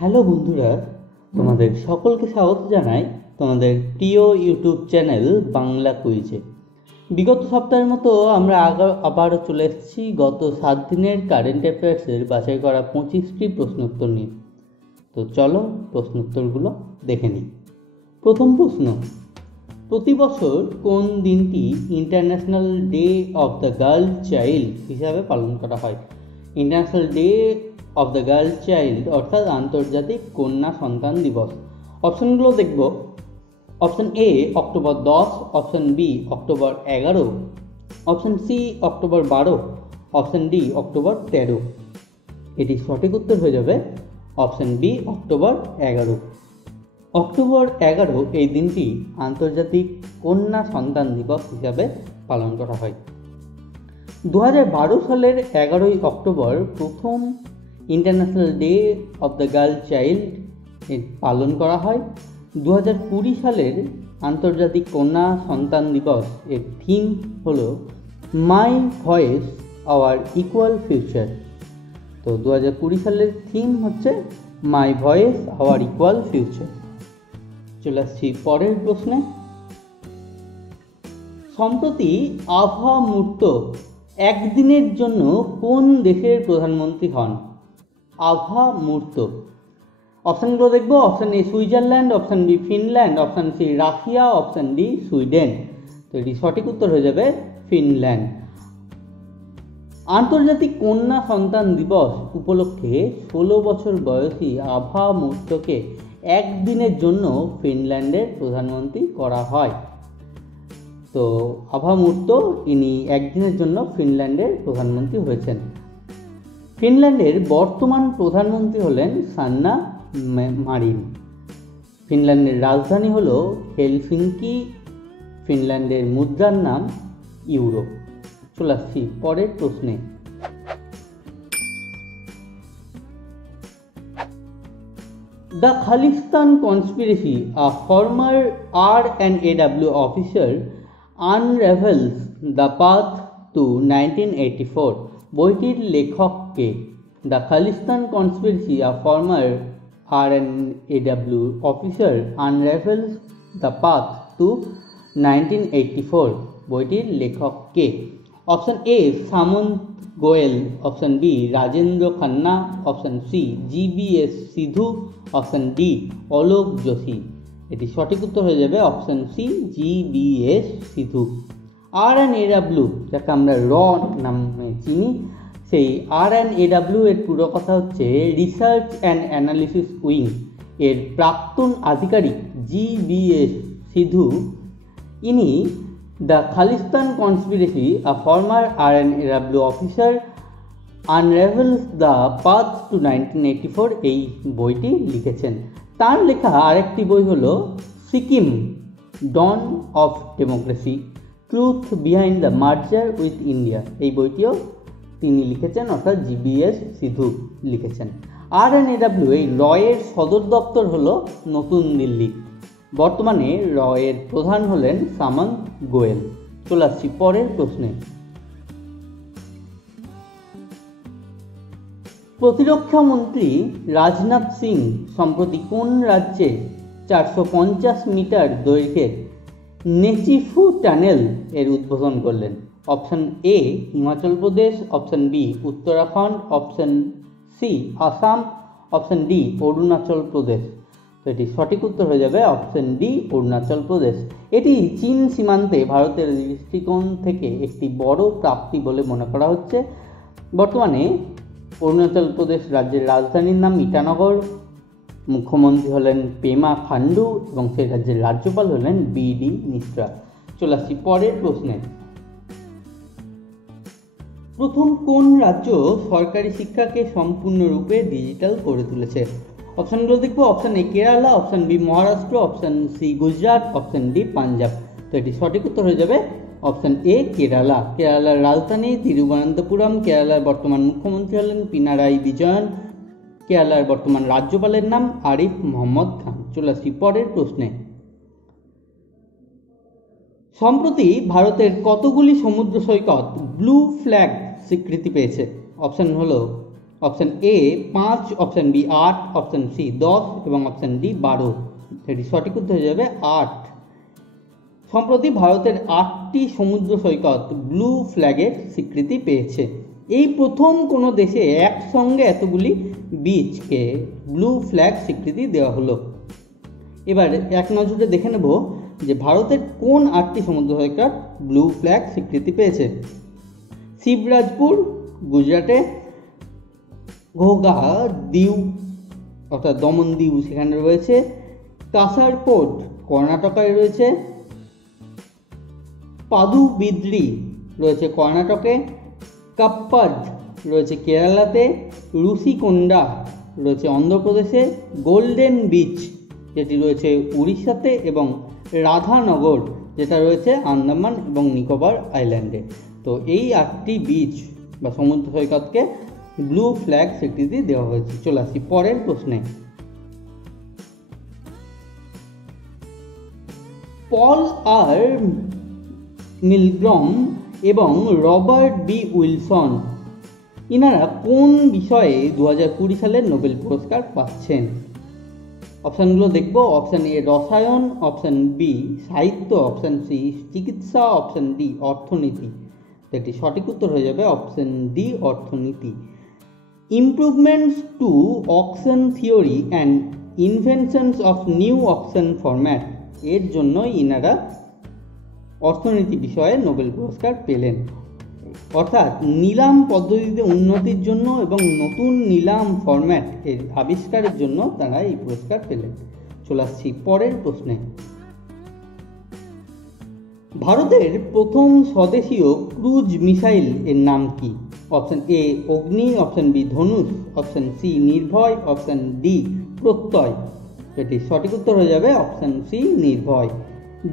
Hello বন্ধুরা, তোমাদের সকলকে স্বাগত জানাই তোমাদের প্রিয় ইউটিউব চ্যানেল বাংলা কুইজে। বিগত সপ্তাহের মতো আমরা আবারও চলে এসেছি গত 7 দিনের কারেন্ট অ্যাফেয়ার্সের বাছাই করা 25টি প্রশ্নোত্তর নিয়ে। তো চলো প্রশ্নোত্তরগুলো দেখে নিই। প্রথম প্রশ্ন, প্রতি বছর কোন দিনটি international day of the girl child হিসাবে পালন করা হয়? International day of the girl child অর্থাৎ আন্তর্জাতিক কন্যা সন্তান দিবস। অপশনগুলো দেখব। Option A October 10, option B October 11, option C October 12, option D October 13। এটি সঠিক উত্তর হয়ে যাবে অপশন বি অক্টোবর 11। অক্টোবর 11 এই দিনটি আন্তর্জাতিক কন্যা সন্তান দিবস হিসাবে পালন করা হয়। 2012 সালের 11 অক্টোবর প্রথম international day of the girl child পালন করা হয়। 2020 সালের আন্তর্জাতিক কন্যা সন্তান দিবস এর থিম হলো মাই ভয়েস আওয়ার ইকুয়াল ফিউচার। তো 2020 সালের থিম হচ্ছে মাই ভয়েস আওয়ার ইকুয়াল ফিউচার। চলে আসছি পরের প্রশ্নে। সম্প্রতি আভা মূর্ত একদিনের জন্য কোন দেশের প্রধানমন্ত্রী হন? আভা মূর্ত। অপশানগুলো দেখব। Option A Switzerland, option B Finland, option C Russia, option D Sweden. তো এটি সঠিক উত্তর হয়ে যাবে ফিনল্যান্ড। আন্তর্জাতিক কন্যা সন্তান দিবস উপলক্ষে 16 বছর বয়সী আভা মূর্তকে একদিনের জন্য ফিনল্যান্ডের প্রধানমন্ত্রী করা হয়। তো আভা মূর্ত ইনি একদিনের জন্য ফিনল্যান্ডের প্রধানমন্ত্রী হয়েছেন। ফিনল্যান্ডের বর্তমান প্রধানমন্ত্রী হলেন সান্না মারিন। ফিনল্যান্ডের রাজধানী হল হেলসিঙ্কি। ফিনল্যান্ডের মুদ্রার নাম ইউরো। চলে আসছি পরের প্রশ্নে। The Khalistan Conspiracy, a former R&AW officer, unravels the path to 1984 বইটির লেখক কে? The Khalistan conspiracy, a former R&AW officer, unravels the path to 1984 বইটির লেখক কে? Option A Samant Goel, option B Rajendra Khanna, option C GBS Sidhu, option D Alok Joshi. এটি সঠিক উত্তর হয়ে যাবে option C GBS Sidhu. R&AW, যাকে আমরা র নামে চিনি, সেই R&AW এর পুরো কথা হচ্ছে রিসার্চ অ্যান্ড অ্যানালিসিস উইং। এর প্রাক্তন আধিকারিক GBS সিধু ইনি the Khalistan conspiracy, a former R&AW officer, unravels the path to 1984 এই বইটি লিখেছেন। তার লেখা আরেকটি বই হলো Sikkim dawn of democracy, truth behind the merger with India. এই বইটিও তিনি লিখেছেন, অর্থাৎ GBS সিধু লিখেছেন। R&AW এই রয়ের সদর দপ্তর হলো নতুন দিল্লি। বর্তমানে রয়ের প্রধান হলেন সামন্ত গোয়েল। চলে আসছি পরের প্রশ্নে। প্রতিরক্ষা মন্ত্রী রাজনাথ সিং সম্প্রতি কোন রাজ্যে 450 মিটার দৈর্ঘ্যের নেচিফু টানেল এর উদ্বোধন করলেন? Option A Himachal Pradesh, option B Uttarakhand, option C Assam, option D Arunachal Pradesh. তো এটি সঠিক উত্তর হয়ে যাবে অপশন ডি অরুণাচল প্রদেশ। এটি চীন সীমান্তে ভারতের দৃষ্টিকোণ থেকে একটি বড় প্রাপ্তি বলে মনে করা হচ্ছে। বর্তমানে অরুণাচল প্রদেশ রাজ্যের রাজধানীর নাম ইটানগর, মুখ্যমন্ত্রী হলেন পেমা খান্ডু এবং সেই রাজ্যের রাজ্যপাল হলেন BD মিশ্রা। চলে আসছি পরের প্রশ্নে। প্রথম কোন রাজ্য সরকারি শিক্ষাকে সম্পূর্ণরূপে ডিজিটাল করে তুলেছে? অপশনগুলো দেখবো। Option A Kerala, option B Maharashtra, option C Gujarat, option D Punjab. তো এটি সঠিক উত্তর হয়ে যাবে অপশন এ কেরালা। কেরালার রাজধানী তিরুবনন্তপুরম। কেরালার বর্তমান মুখ্যমন্ত্রী হলেন পিনারাই বিজয়ন। কেরালার বর্তমান রাজ্যপালের নাম আরিফ মোহাম্মদ খান। চলে আসছি পরের প্রশ্নে। সম্প্রতি ভারতের কতগুলি সমুদ্র সৈকত ব্লু ফ্ল্যাগ স্বীকৃতি পেয়েছে? অপশন হলো option A 5, option B 8, option C 10 এবং অপশন ডি 12। এটি সঠিক উত্তর হয়ে যাবে 8। সম্প্রতি ভারতের 8টি সমুদ্র সৈকত ব্লু ফ্ল্যাগের স্বীকৃতি পেয়েছে। এই প্রথম কোনো দেশে একসঙ্গে এতগুলি বিচকে ব্লু ফ্ল্যাগ স্বীকৃতি দেওয়া হলো। এবার এক নজরে দেখে নেব যে ভারতের কোন 8টি সমুদ্র সৈকত ব্লু ফ্ল্যাগ স্বীকৃতি পেয়েছে। শিবরাজপুর গুজরাটে, ঘোঘা দিউ অর্থাৎ দমন দিউ সেখানে রয়েছে, কাসারকোড কর্ণাটকায় রয়েছে, পাদুবিদ্রি রয়েছে কর্ণাটকে, কাপ্পাড রয়েছে কেরালাতে, রুসিকোন্ডা রয়েছে অন্ধ্রপ্রদেশে, গোল্ডেন বিচ যেটি রয়েছে উড়িষ্যাতে এবং রাধানগর যেটা রয়েছে আন্দামান এবং নিকোবর আইল্যান্ডে। তো এই 8টি বিচ বা সমুদ্র সৈকতকে ব্লু ফ্ল্যাগ স্বীকৃতি দেওয়া হয়েছে। চলে আসি পরের প্রশ্নে। পল আর মিলগ্রম এবং রবার্ট বি উইলসন ইনারা কোন বিষয়ে 2020 সালের নোবেল পুরস্কার পাচ্ছেন? অপশানগুলো দেখব। অপশান এ রসায়ন, অপশান বি সাহিত্য, অপশান সি চিকিৎসা, অপশান ডি অর্থনীতি। এটি সঠিক উত্তর হয়ে যাবে অপশান ডি অর্থনীতি। Improvements to auction theory and inventions of new auction format এর জন্য ইনারা অর্থনীতি বিষয়ে নোবেল পুরস্কার পেলেন। অর্থাৎ নিলাম পদ্ধতিতে উন্নতির জন্য এবং নতুন নিলাম ফরম্যাট এর আবিষ্কারের জন্য তারা এই পুরস্কার পেলেন। চলে আসছি পরের প্রশ্নে। ভারতের প্রথম স্বদেশীয় ক্রুজ মিসাইল এর নাম কি? Option A Agni, option B Dhanush, option C Nirbhay, option D Pratyay. এটি সঠিক উত্তর হয়ে যাবে অপশন সি নির্ভয়।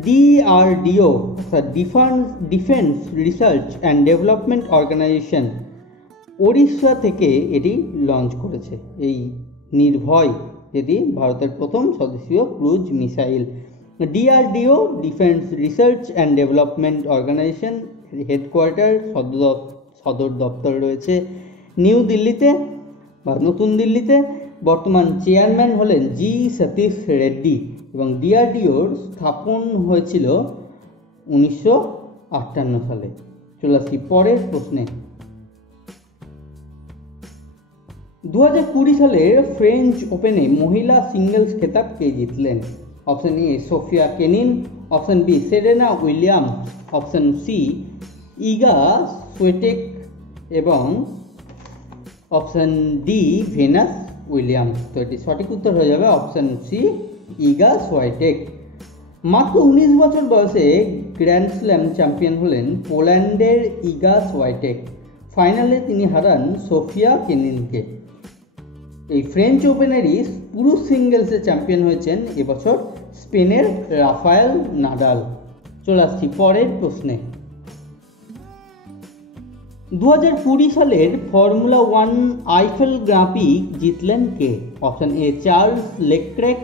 DRDO অর্থাৎ defence research and development organisation Odisha থেকে এটি লঞ্চ করেছে। এই নির্ভয় যেটি ভারতের প্রথম স্বদেশীয় cruise missile. DRDO defence research and development organisation headquarter সদর দপ্তর রয়েছে নিউ দিল্লিতে বা নতুন দিল্লিতে। বর্তমান চেয়ারম্যান হলেন জি সতীশ রেড্ডি এবং DRDOর স্থাপন হয়েছিল 1958 সালে। চলে আসি পরের প্রশ্নে। 2020 সালের ফ্রেঞ্চ ওপেনে মহিলা সিঙ্গেলস খেতাব কে জিতলেন? Option A Sofia Kenin, option B Serena Williams, option C Iga Swiatek এবং অপশন ডি ভেনাস উইলিয়ামস। তো এটি সঠিক উত্তর হয়ে যাবে অপশন সি ইগা সুইটেক। মাত্র 19 বছর বয়সে গ্র্যান্ড স্ল্যাম চ্যাম্পিয়ন হলেন পোল্যান্ডের ইগা সুইটেক। ফাইনালে তিনি হারান সোফিয়া কেনিনকে। এই ফ্রেঞ্চ ওপেনেরই পুরুষ সিঙ্গেলসে চ্যাম্পিয়ন হয়েছেন এবছর স্পেনের রাফায়েল নাদাল। চলে আসছি পরের প্রশ্নে। 2020 সালের ফর্মুলা 1 আইফেল গ্রাঁ প্রি জিতলেন কে? Option A Charles Leclerc,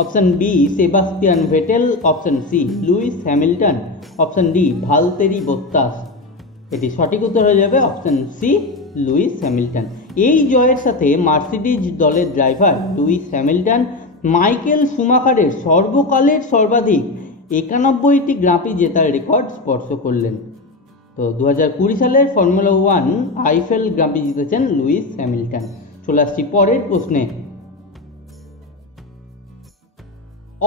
option B Sebastian Vettel, option C Lewis Hamilton, option D Valtteri Bottas. এটি সঠিক উত্তর হয়ে যাবে অপশন সি লুইস হ্যামিল্টন। এই জয়ের সাথে মার্সিডিজ দলের ড্রাইভার লুইস হ্যামিল্টন মাইকেল শুমাখারের সর্বকালের সর্বাধিক 91টি গ্রাঁ প্রি জেতার রেকর্ড স্পর্শ করলেন। তো 2020 সালের ফর্মুলা 1 আইফেল গ্রাঁ প্রি জিতেছেন লুইস হ্যামিল্টন। চলে আসছি পরের প্রশ্নে।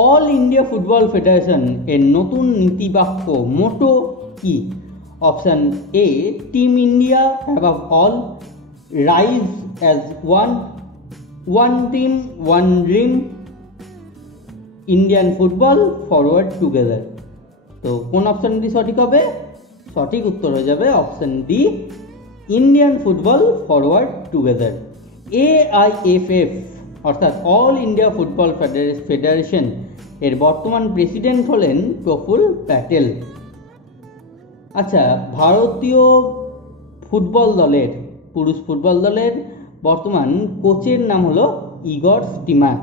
অল ইন্ডিয়া ফুটবল ফেডারেশন এর নতুন নীতিবাক্য মোটো কি? অপশন এ team India above all, rise as one team one dream, Indian football forward together. তো কোন অপশনটি সঠিক হবে? সঠিক উত্তর হয়ে যাবে option D Indian football forward together. AIFF অর্থাৎ অল ইন্ডিয়া ফুটবল ফেডারেশন এর বর্তমান প্রেসিডেন্ট হলেন প্রফুল প্যাটেল। আচ্ছা, ভারতীয় ফুটবল দলের পুরুষ ফুটবল দলের বর্তমান কোচের নাম হলো ইগর স্টিমার।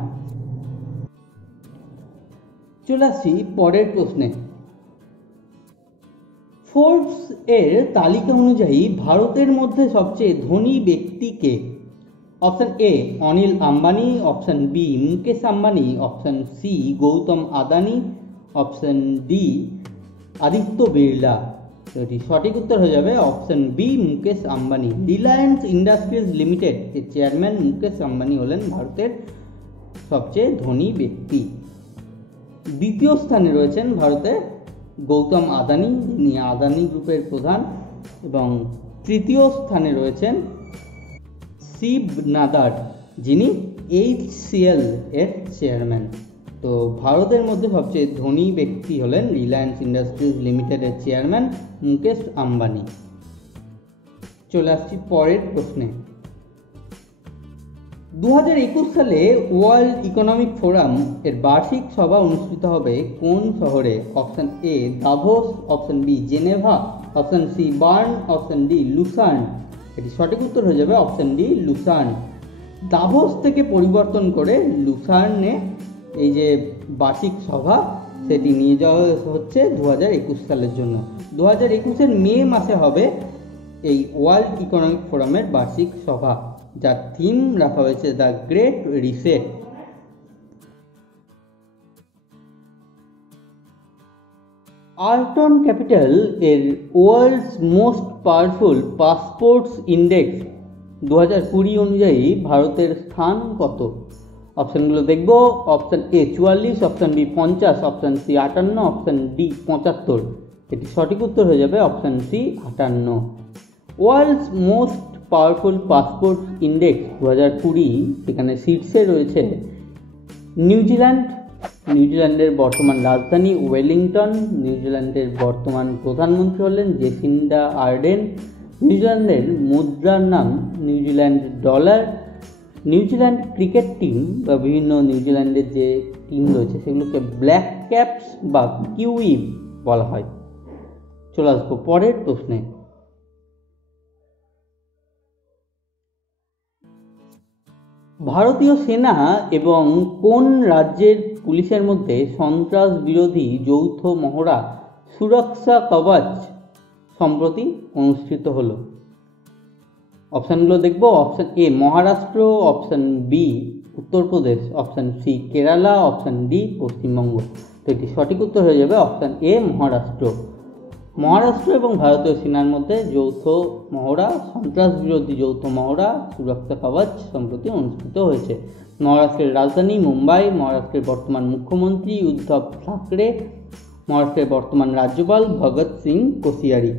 চলে আসছি পরের প্রশ্নে। ফোর্বস এর তালিকা অনুযায়ী ভারতের মধ্যে সবচেয়ে ধনী ব্যক্তি কে? Option A Anil Ambani, option B Mukesh Ambani, option C Gautam Adani, option D Aditya Birla. তো এটি সঠিক উত্তর হয়ে যাবে option B Mukesh Ambani. Reliance industries limited এর চেয়ারম্যান মুকেশ আম্বানি হলেন ভারতের সবচেয়ে ধনী ব্যক্তি। দ্বিতীয় স্থানে রয়েছেন ভারতে গৌতম আদানি, যিনি আদানি গ্রুপের প্রধান, এবং তৃতীয় স্থানে রয়েছেন শিব নাদার, যিনি HCL এর চেয়ারম্যান। তো ভারতের মধ্যে সবচেয়ে ধনী ব্যক্তি হলেন রিলায়েন্স ইন্ডাস্ট্রিজ লিমিটেডের চেয়ারম্যান মুকেশ আম্বানি। চলে আসছি পরের প্রশ্নে। 2021 সালে ওয়ার্ল্ড ইকোনমিক ফোরাম এর বার্ষিক সভা অনুষ্ঠিত হবে কোন শহরে? Option A Davos, option B Geneva, option C Bern, option D Lucerne. এটি সঠিক উত্তর হয়ে যাবে অপশন ডি লুসার্ন। দাভোস থেকে পরিবর্তন করে লুসার্নে এই যে বার্ষিক সভা সেটি নিয়ে যাওয়া হচ্ছে 2021 সালের জন্য। 2021 মে মাসে হবে এই ওয়ার্ল্ড ইকোনমিক ফোরামের বার্ষিক সভা, যার থিম রাখা হয়েছে the great reset. Arton capital এর world's most powerful passports index 2020 অনুযায়ী ভারতের স্থান কত? অপশনগুলো দেখব। Option A 44, option B 50, option C 58, option D 75। এটি সঠিক উত্তর হয়ে যাবে option C 58। World's most powerful passport index 2020, সেখানে শীর্ষে রয়েছে নিউজিল্যান্ড। নিউজিল্যান্ডের বর্তমান রাজধানী ওয়েলিংটন। নিউজিল্যান্ডের বর্তমান প্রধানমন্ত্রী হলেন জেসিন্ডা আর্ডেন। নিউজিল্যান্ডের মুদ্রার নাম New Zealand dollar. New Zealand cricket team বা বিভিন্ন নিউজিল্যান্ডের যে টিম রয়েছে সেগুলোকে ব্ল্যাক ক্যাপস বা কিউই বলা হয়। চলে আসবো পরের প্রশ্নে। ভারতীয় সেনা এবং কোন রাজ্যের পুলিশের মধ্যে সন্ত্রাস বিরোধী যৌথ মহড়া সুরক্ষা কবচ সম্প্রতি অনুষ্ঠিত হলো? অপশানগুলো দেখব। অপশান এ Maharashtra, option B Uttar Pradesh, option C Kerala, option D Paschimbanga. তো এটি সঠিক উত্তর হয়ে যাবে অপশান এ মহারাষ্ট্র। মহারাষ্ট্র এবং ভারতীয় সেনার মধ্যে যৌথ মহড়া, সন্ত্রাস বিরোধী যৌথ মহড়া সুরক্ষা কবচ সম্প্রতি অনুষ্ঠিত হয়েছে। মহারাষ্ট্রের রাজধানী মুম্বাই। মহারাষ্ট্রের বর্তমান মুখ্যমন্ত্রী উদ্ধব ঠাকরে। মহারাষ্ট্রের বর্তমান রাজ্যপাল ভগৎ সিং কোশিয়ারি।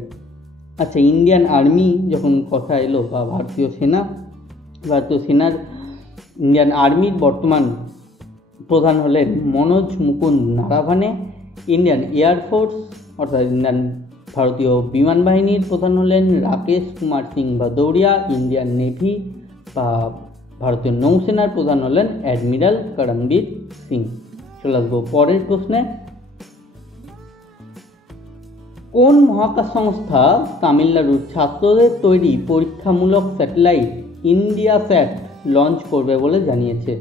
আচ্ছা, ইন্ডিয়ান আর্মি যখন কথা এলো বা ভারতীয় সেনার ইন্ডিয়ান আর্মির বর্তমান প্রধান হলেন মনোজ মুকুন্দ নারাভানে। ইন্ডিয়ান এয়ারফোর্স অর্থাৎ ভারতীয় বিমান বাহিনীর প্রধান হলেন রাকেশ কুমার সিং ভাদৌরিয়া। ইন্ডিয়ান নেভি বা ভারতীয় নৌসেনার প্রধান হলেন অ্যাডমিরাল করমবীর সিং। চলে আসবো পরের প্রশ্নে। কোন মহাকাশ সংস্থা তামিলনাড়ুর ছাত্রদের তৈরি পরীক্ষামূলক স্যাটেলাইট ইন্ডিয়া স্যাট লঞ্চ করবে বলে জানিয়েছে?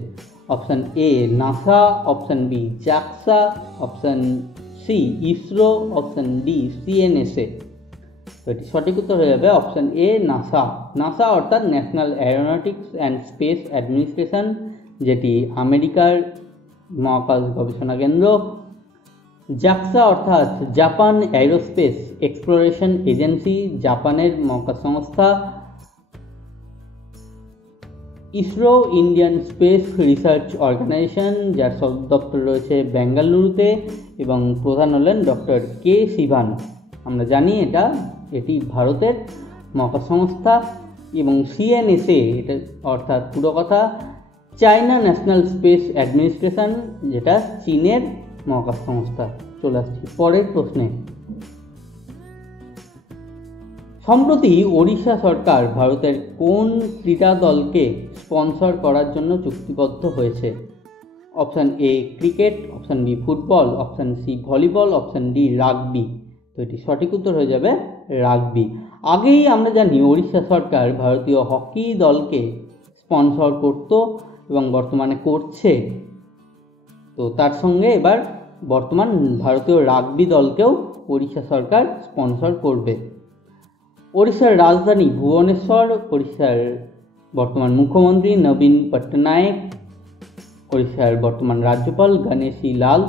Option A NASA, option B JAXA, option C ISRO, option D CNSA। তো এটি সঠিক উত্তর হয়ে যাবে অপশান এ নাসা। নাসা অর্থাৎ National Aeronautics and Space Administration, যেটি আমেরিকার মহাকাশ গবেষণা কেন্দ্র। জাক্সা অর্থাৎ জাপান অ্যারোস্পেস এক্সপ্লোরেশন এজেন্সি, জাপানের মহাকাশ সংস্থা। ISRO Indian Space Research Organisation, যার সদর দপ্তর রয়েছে বেঙ্গালুরুতে এবং প্রধান হলেন ডক্টর কে শিভান। আমরা জানি এটি ভারতের মহাকাশ সংস্থা। এবং CNSA এটা অর্থাৎ পুরো কথা চায়না ন্যাশনাল স্পেস অ্যাডমিনিস্ট্রেশন, যেটা চীনের মহাকাশ সংস্থা। চলে আসছি পরের প্রশ্নে। সম্প্রতি ওড়িশা সরকার ভারতের কোন ক্রীড়া দলকে স্পন্সর করার জন্য চুক্তিবদ্ধ হয়েছে? Option A cricket, option B football, option C volleyball, option D rugby. তো এটি সঠিক উত্তর হয়ে যাবে রাগবি। আগেই আমরা জানি ওড়িশা সরকার ভারতীয় হকি দলকে স্পন্সর করত এবং বর্তমানে করছে। তো তার সঙ্গে এবার বর্তমান ভারতীয় রাগবি দলকেও ওড়িশা সরকার স্পন্সর করবে। ওড়িশার রাজধানী ভুবনেশ্বর। ওড়িশার বর্তমান মুখ্যমন্ত্রী নবীন পট্টনায়ক, ওড়িশার বর্তমান রাজ্যপাল গণেশী লাল।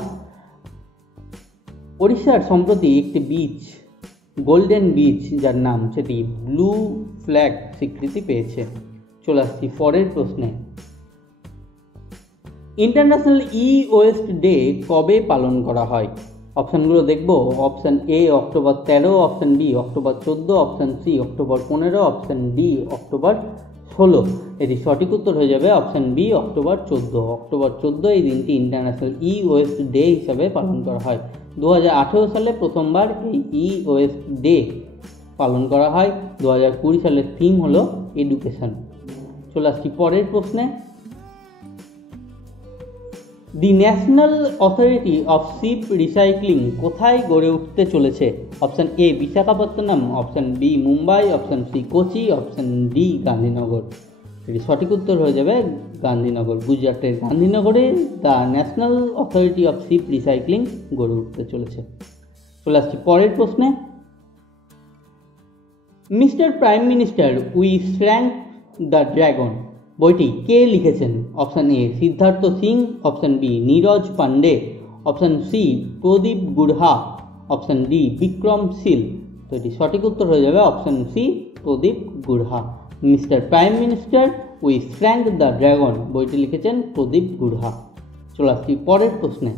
ওড়িশার সম্প্রতি একটি বিচ, গোল্ডেন বিচ যার নাম, সেটি ব্লু ফ্ল্যাগ স্বীকৃতি পেয়েছে। চলে আসছি পরের প্রশ্নে। ইন্টারন্যাশনাল ই ওয়েস্ট ডে কবে পালন করা হয়? অপশানগুলো দেখব। Option A October 13, option B October 14, option C October 15, option D October 16। এটি সঠিক উত্তর হয়ে যাবে অপশান বি অক্টোবর 14। অক্টোবর 14 এই দিনটি ইন্টারন্যাশনাল ই ওয়েস্ট ডে হিসাবে পালন করা হয়। 2018 সালে প্রথমবার এই ই ওয়েস্ট ডে পালন করা হয়। 2020 সালের থিম হলো এডুকেশন। চলে আসছি পরের প্রশ্নে। The national authority of ship recycling কোথায় গড়ে উঠতে চলেছে? Option A Visakhapatnam, option B Mumbai, option C Kochi, option D Gandhinagar. এটি সঠিক উত্তর হয়ে যাবে গান্ধীনগর। গুজরাটের গান্ধীনগরে the national authority of ship recycling গড়ে উঠতে চলেছে। চলে আসছি পরের প্রশ্নে। Mister prime minister we shrank the dragon বইটি কে লিখেছেন? Option A Siddharth Singh, option B Neeraj Pandey, option C Pradeep Gudha, option D Vikram Sheel. তো এটি সঠিক উত্তর হয়ে যাবে option C Pradeep Gudha. Mister prime minister we shrank the dragon বইটি লিখেছেন প্রদীপ গুড়হা। চলে আসছি পরের প্রশ্নে।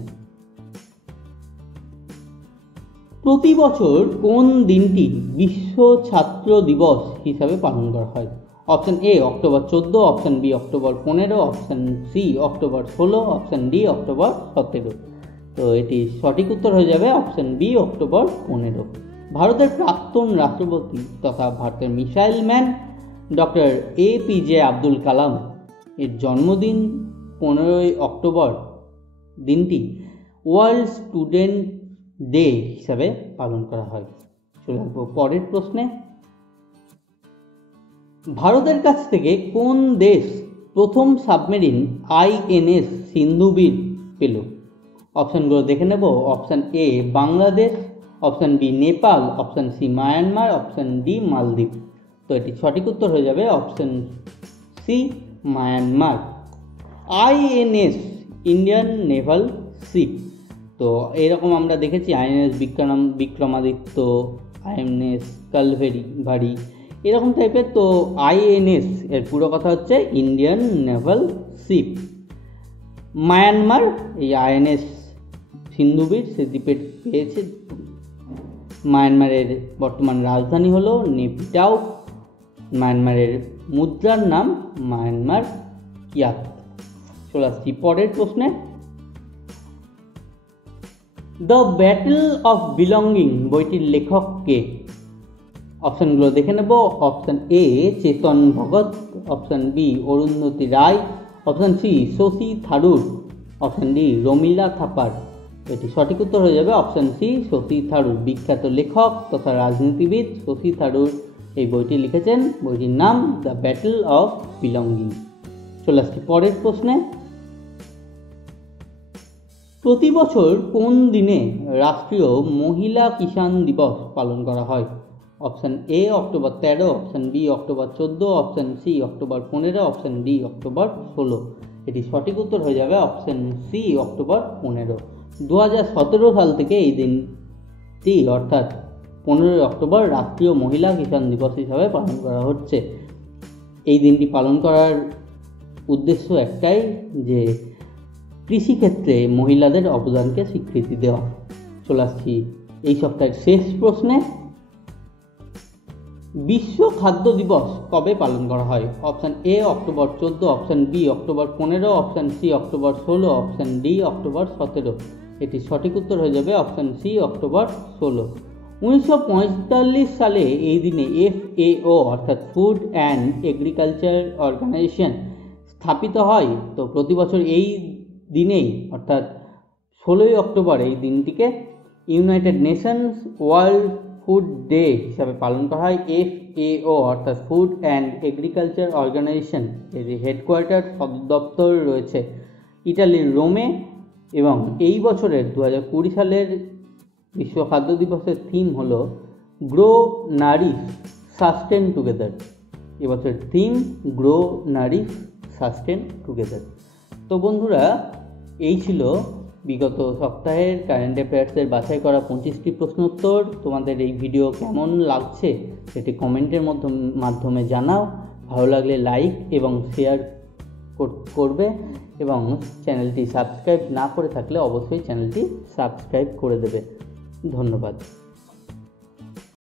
প্রতি বছর কোন দিনটি বিশ্ব ছাত্র দিবস হিসাবে পালন করা হয়? Option A October 14, option B October 15, option C October 16, option D October 17। তো এটি সঠিক উত্তর হয়ে যাবে অপশান বি অক্টোবর 15। ভারতের প্রাক্তন রাষ্ট্রপতি তথা ভারতের missile man doctor APJ Abdul Kalam এর জন্মদিন 15 অক্টোবর দিনটি ওয়ার্ল্ড স্টুডেন্ট ডে হিসাবে পালন করা হয়। চলে আসবো পরের প্রশ্নে। ভারতের কাছ থেকে কোন দেশ প্রথম সাবমেরিন INS সিন্ধুবীর পেল? অপশানগুলো দেখে নেব। Option A Bangladesh, option B Nepal, option C Myanmar, option D মালদ্বীপ। তো এটি সঠিক উত্তর হয়ে যাবে option C Myanmar. INS Indian naval ship. তো এরকম আমরা দেখেছি INS বিক্রমাদিত্য, INS কালভারি, এরকম টাইপের। তো INS এর পুরো কথা হচ্ছে ইন্ডিয়ান নেভাল শিপ। মায়ানমার এই INS সিন্ধুবীর সে দ্বীপের পেয়েছে। মায়ানমারের বর্তমান রাজধানী হলো নেপিটাও। মায়ানমারের মুদ্রার নাম মায়ানমার কিয়াত। চলে আসছি পরের প্রশ্নে। দ্য ব্যাটল অফ বিলঙ্গিং বইটির লেখক কে? অপশানগুলো দেখে নেব। Option A Chetan Bhagat, option B Arundhati Roy, option C Shashi Tharoor, option D Romila Thapar. এটি সঠিক উত্তর হয়ে যাবে অপশান সি শশী থারুর। বিখ্যাত লেখক তথা রাজনীতিবিদ শশী থারুর এই বইটি লিখেছেন। বইটির নাম দ্য ব্যাটল অফ বিলঙ্গিং। চলে আসছি পরের প্রশ্নে। প্রতি বছর কোন দিনে রাষ্ট্রীয় মহিলা কিষাণ দিবস পালন করা হয়? Option A October 13, option B October 14, option C October 15, option D October 16। এটি সঠিক উত্তর হয়ে যাবে অপশান সি অক্টোবর 15। 2017 সাল থেকে এই দিনটি অর্থাৎ 15 অক্টোবর রাষ্ট্রীয় মহিলা কিষাণ দিবস হিসাবে পালন করা হচ্ছে। এই দিনটি পালন করার উদ্দেশ্য একটাই, যে কৃষিক্ষেত্রে মহিলাদের অবদানকে স্বীকৃতি দেওয়া। চলে আসছি এই সপ্তাহের শেষ প্রশ্নে। বিশ্ব খাদ্য দিবস কবে পালন করা হয়? Option A October 14, option B October 15, option C October 16, option D October 17। এটি সঠিক উত্তর হয়ে যাবে অপশান সি অক্টোবর 16। 1945 সালে এই দিনে FAO অর্থাৎ ফুড অ্যান্ড এগ্রিকালচার অর্গানাইজেশন স্থাপিত হয়। তো প্রতি বছর এই দিনেই অর্থাৎ 16 অক্টোবর এই দিনটিকে United Nations world food day হিসাবে পালন করা হয়। FAO অর্থাৎ ফুড অ্যান্ড এগ্রিকালচার অর্গানাইজেশন এর হেডকোয়ার্টার সদর দপ্তর রয়েছে ইটালির রোমে। এবং এই বছরের 2020 সালের বিশ্ব খাদ্য দিবসের থিম হলো গ্রো নারিশ সাস্টেন টুগেদার। এবছর theme grow, Nourish, sustain together. তো বন্ধুরা, এই ছিল বিগত সপ্তাহের কারেন্ট অ্যাফেয়ার্সের বাছাই করা 25টি প্রশ্ন উত্তর। তোমাদের এই ভিডিও কেমন লাগছে সেটি কমেন্টের মাধ্যমে জানাও। ভালো লাগলে লাইক এবং শেয়ার করবে, এবং চ্যানেলটি সাবস্ক্রাইব না করে থাকলে অবশ্যই চ্যানেলটি সাবস্ক্রাইব করে দেবে। ধন্যবাদ।